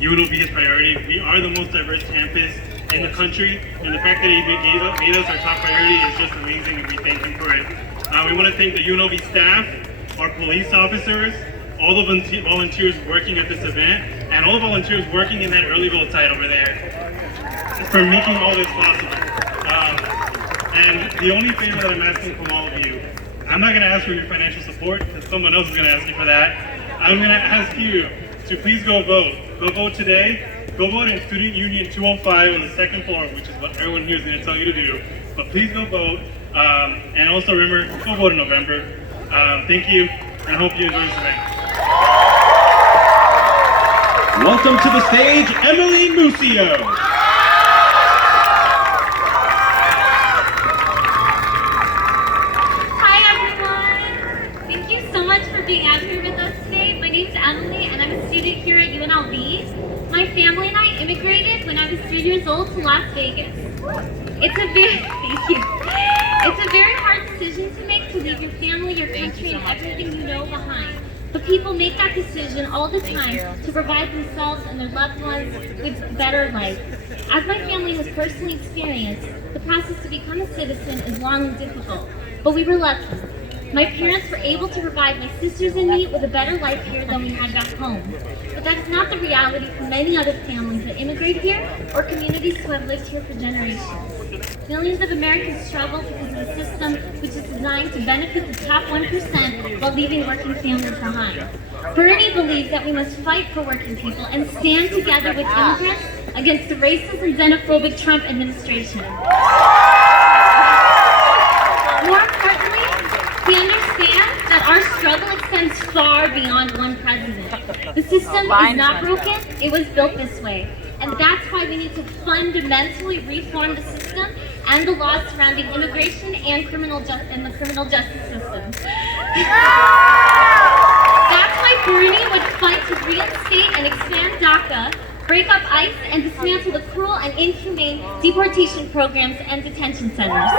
UNLV is priority. We are the most diverse campus in the country, and the fact that he made us our top priority is just amazing, and we thank him for it. We want to thank the UNLV staff, our police officers, all the volunteers working at this event, and all the volunteers working in that early vote site over there for making all this possible. And the only favor that I'm asking from all of you, I'm not going to ask for your financial support, because someone else is going to ask you for that. I'm going to ask you to please go vote. Go vote today. Go vote in Student Union 205 on the second floor, which is what everyone here is going to tell you to do. But please go vote. And also remember, go vote in November. Thank you, and I hope you enjoy this event. Welcome to the stage, Emily Musio. Being out here with us today. My name's Emily and I'm a student here at UNLV. My family and I immigrated when I was 3 years old to Las Vegas. It's a very hard decision to make, to leave your family, your country, and everything you know behind. But people make that decision all the time to provide themselves and their loved ones with a better life. As my family has personally experienced, the process to become a citizen is long and difficult, but we were lucky. My parents were able to provide my sisters and me with a better life here than we had back home. But that is not the reality for many other families that immigrate here or communities who have lived here for generations. Millions of Americans struggle because of a system which is designed to benefit the top 1% while leaving working families behind. Bernie believes that we must fight for working people and stand together with immigrants against the racist and xenophobic Trump administration. More importantly, we understand that our struggle extends far beyond one president. The system is not broken, it was built this way. And that's why we need to fundamentally reform the system and the laws surrounding immigration and the criminal justice system. That's why Bernie would fight to reinstate and expand DACA, break up ICE, and dismantle the cruel and inhumane deportation programs and detention centers.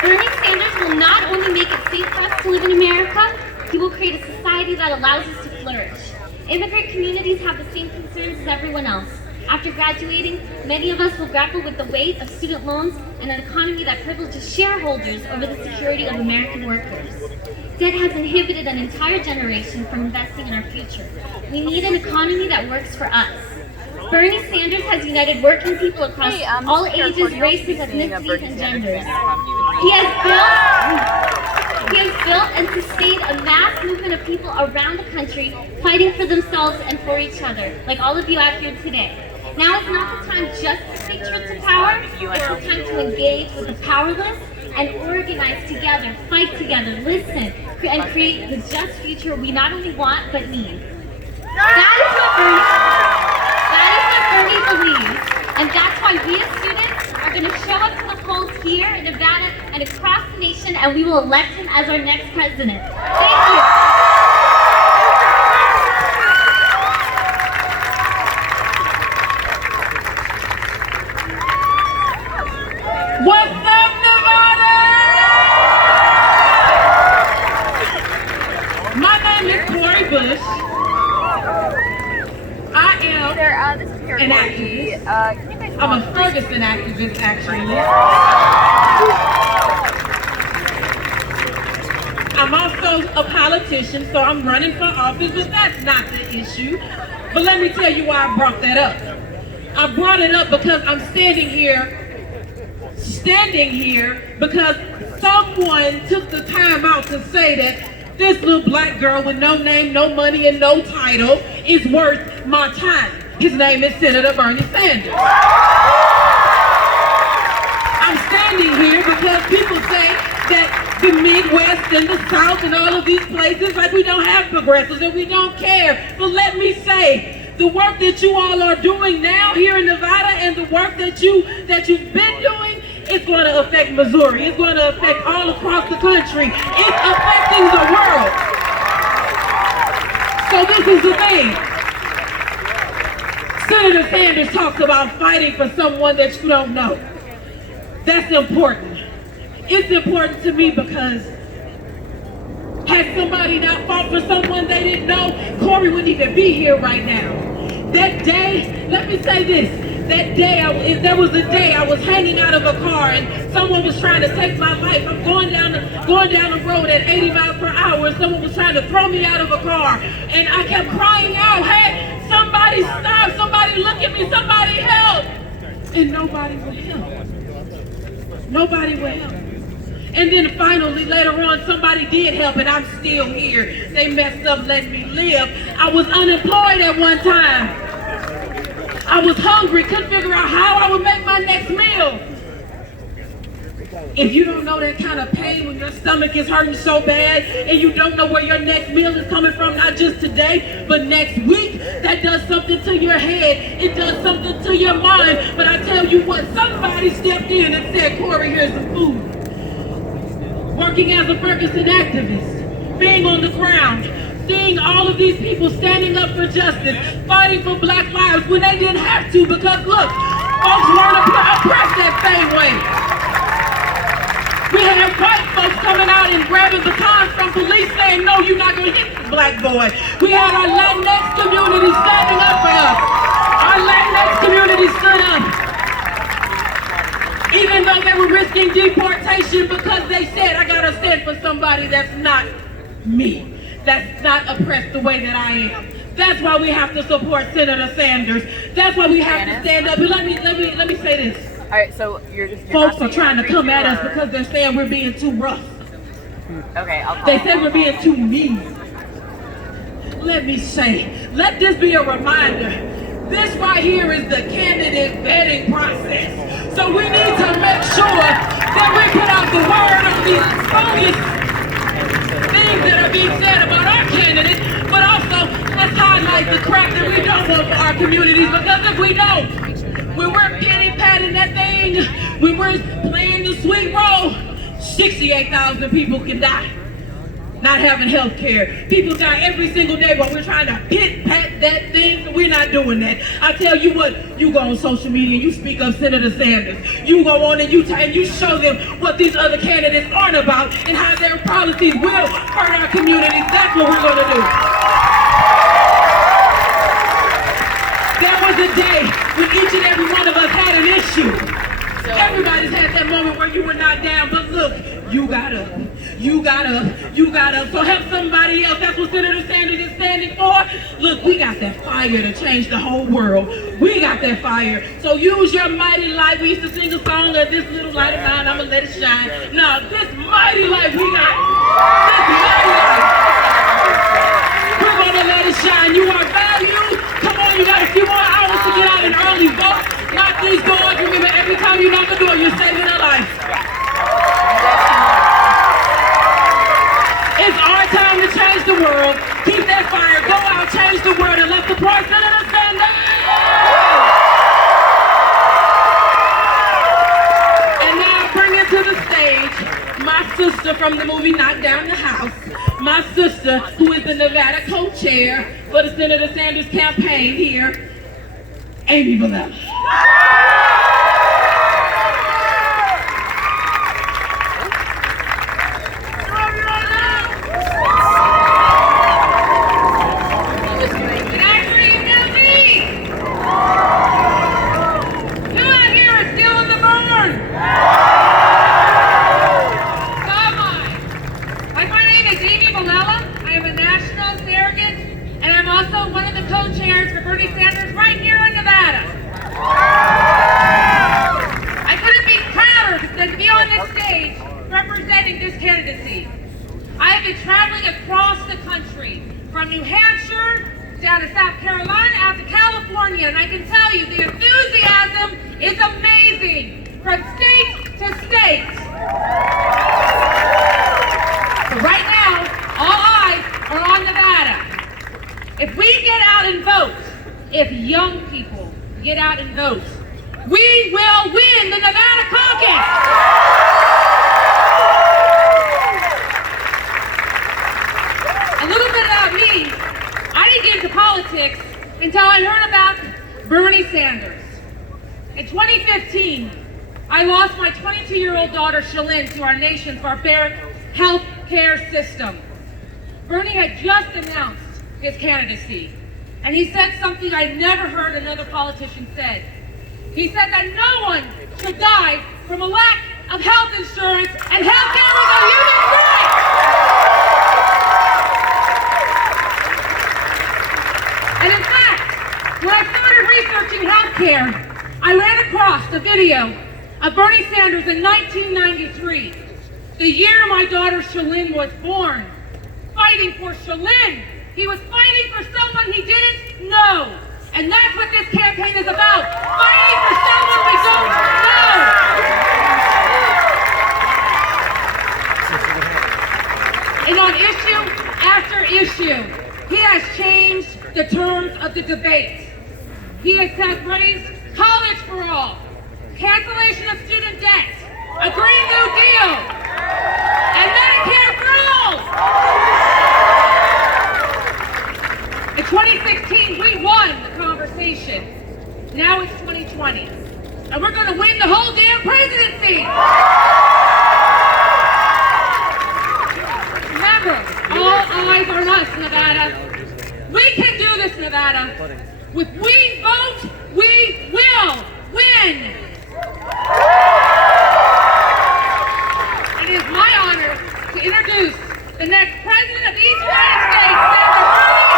Bernie Sanders will not only make it safe for us to live in America, he will create a society that allows us to flourish. Immigrant communities have the same concerns as everyone else. After graduating, many of us will grapple with the weight of student loans and an economy that privileges shareholders over the security of American workers. Debt has inhibited an entire generation from investing in our future. We need an economy that works for us. Bernie Sanders has united working people across all ages, races, ethnicities, and genders. He has built and sustained a mass movement of people around the country fighting for themselves and for each other, like all of you out here today. Now is not the time just to speak truth to power, it's the time to engage with the powerless and organize together, fight together, listen, and create the just future we not only want, but need. That is what Bernie believes, and that's why we as students are going to show up to the polls here in Nevada and across the nation, and we will elect him as our next president. Thank you. What's up, Nevada? My name is Corey Bush. I am an activist. I'm a Ferguson activist, actually. I'm also a politician, so I'm running for office, but that's not the issue. But let me tell you why I brought that up. I brought it up because I'm standing here because someone took the time out to say that this little black girl with no name, no money, and no title is worth my time. His name is Senator Bernie Sanders. I'm standing here because people say that the Midwest and the South and all of these places, like we don't have progressives and we don't care. But let me say, the work that you all are doing now here in Nevada and the work that you've been doing, it's going to affect Missouri. It's going to affect all across the country. It's affecting the world. So this is the thing. Senator Sanders talks about fighting for someone that you don't know. That's important. It's important to me because has somebody not fought for someone they didn't know? Corey wouldn't even be here right now. That day, let me say this. That day, there was a day I was hanging out of a car and someone was trying to take my life. I'm going down the road at 80 miles per hour and someone was trying to throw me out of a car. And I kept crying out, hey, somebody stop, somebody look at me, somebody help. And nobody would help. Nobody would help. And then finally, later on, somebody did help and I'm still here. They messed up letting me live. I was unemployed at one time. I was hungry, couldn't figure out how I would make my next meal. If you don't know that kind of pain when your stomach is hurting so bad and you don't know where your next meal is coming from, not just today, but next week, that does something to your head. It does something to your mind. But I tell you what, somebody stepped in and said, Corey, here's some food. Working as a Ferguson activist, being on the ground, seeing all of these people standing up for justice, fighting for black lives when they didn't have to because look, folks weren't oppressed that same way. We had white folks coming out and grabbing batons from police saying, no, you're not gonna hit the black boy. We had our Latinx community standing up for us. Our Latinx community stood up. Even though they were risking deportation because they said, I gotta stand for somebody that's not me. That's not oppressed the way that I am. That's why we have to support Senator Sanders. That's why we have to stand up. And let me say this. All right, so you're folks are trying to come at us because they're saying we're being too rough. Okay, they say we're being too mean. Let me say, let this be a reminder. This right here is the candidate vetting process. So we need to make sure that we put out the word on these bogus things that are being said about our candidates, but also let's highlight the crap that we don't want for our communities, because if we don't, when we're pity-patting that thing, when we're playing the sweet role, 68,000 people can die not having health care. People die every single day while we're trying to pit-pat that thing. We're not doing that. I tell you what, you go on social media and you speak of Senator Sanders. You go on and you show them what these other candidates aren't about and how their policies will hurt our communities. That's what we're going to do. There was a day when each and every one of us had an issue. Everybody's had that moment where you were not down, but look, you got up. You got up. You got up. So help somebody else. That's what Senator Sanders is standing for. Look, we got that fire to change the whole world. We got that fire. So use your mighty light. We used to sing a song of this little light of mine, I'ma let it shine. No, this mighty light we got. This mighty light. We're gonna let it shine. You are valued. Come on, you got a few more hours to get out and early vote. Knock these doors. Remember, every time you knock a door, you're saving a life. It's our time to change the world. Keep that fire. Go out, change the world, and let's support Senator Sanders. And now bring into the stage my sister from the movie Knock Down the House. My sister, who is the Nevada co-chair for the Senator Sanders campaign here, Amy Valella. From New Hampshire down to South Carolina out to California, and I can tell you the enthusiasm is amazing from state to state. But right now, all eyes are on Nevada. If we get out and vote, if young people get out and vote, we will win the Nevada Caucus. A little bit about me. I didn't get into politics until I heard about Bernie Sanders. In 2015, I lost my 22-year-old daughter, Shalyn, to our nation's barbaric health care system. Bernie had just announced his candidacy. And he said something I never heard another politician say. He said that no one should die from a lack of health insurance and health care is a human right. And in fact, when I started researching health care, I ran across a video of Bernie Sanders in 1993, the year my daughter Shalyn was born, fighting for Shalyn. He was fighting for someone he didn't know. And that's what this campaign is about, fighting for someone we don't know. And on issue after issue, he has changed the terms of the debate. He has said, raise college for all, cancellation of student debt, a Green New Deal, and Medicare for all. In 2016, we won the conversation. Now it's 2020, and we're going to win the whole damn presidency. Remember, all eyes are on us, Nevada. We can do this, Nevada. If we vote, we will win. It is my honor to introduce the next president of these United States, Senator Bernie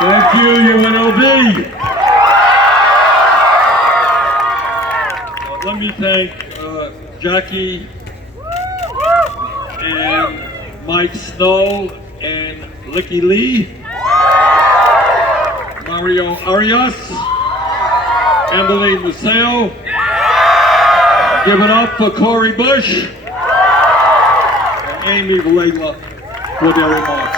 Thank you, UNLV. Let me thank Jackie and Mike Snow and Licky Lee, Mario Arias, Emily Museo. Give it up for Corey Bush and Amy Valela for their remarks.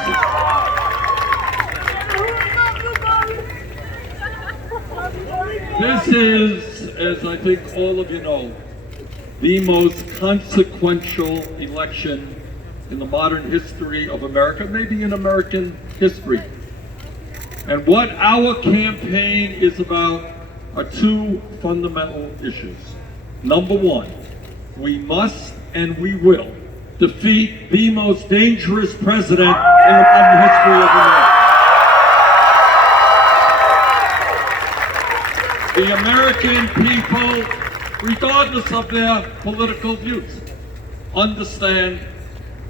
This is, as I think all of you know, the most consequential election in the modern history of America, maybe in American history. And what our campaign is about are two fundamental issues. Number one, we must and we will defeat the most dangerous president in the modern history of America. The American people, regardless of their political views, understand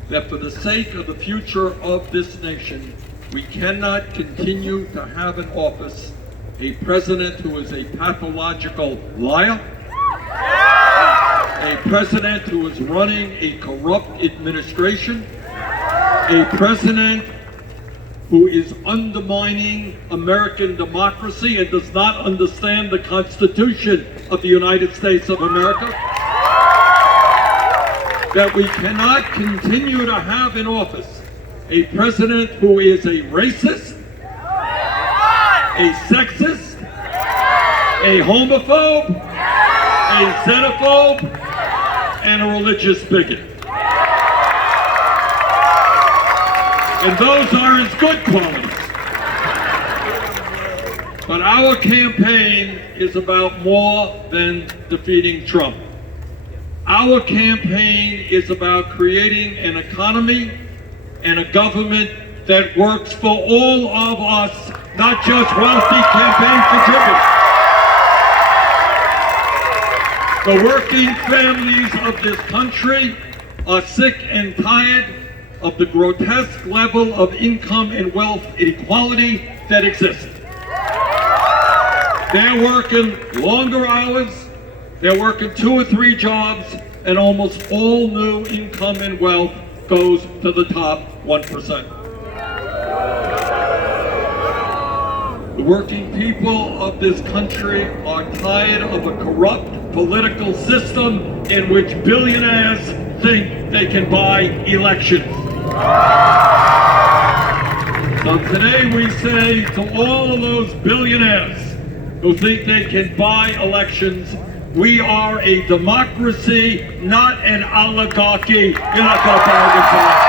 that for the sake of the future of this nation, we cannot continue to have in office a president who is a pathological liar, a president who is running a corrupt administration, a president who is undermining American democracy and does not understand the Constitution of the United States of America, that we cannot continue to have in office a president who is a racist, a sexist, a homophobe, a xenophobe, and a religious bigot. And those are his good qualities. But our campaign is about more than defeating Trump. Our campaign is about creating an economy and a government that works for all of us, not just wealthy campaign contributors. The working families of this country are sick and tired of the grotesque level of income and wealth inequality that exists. They're working longer hours, they're working 2 or 3 jobs, and almost all new income and wealth goes to the top 1%. The working people of this country are tired of a corrupt political system in which billionaires think they can buy elections. So today we say to all of those billionaires who think they can buy elections, We are a democracy, not an oligarchy. You're not going to bargain for that.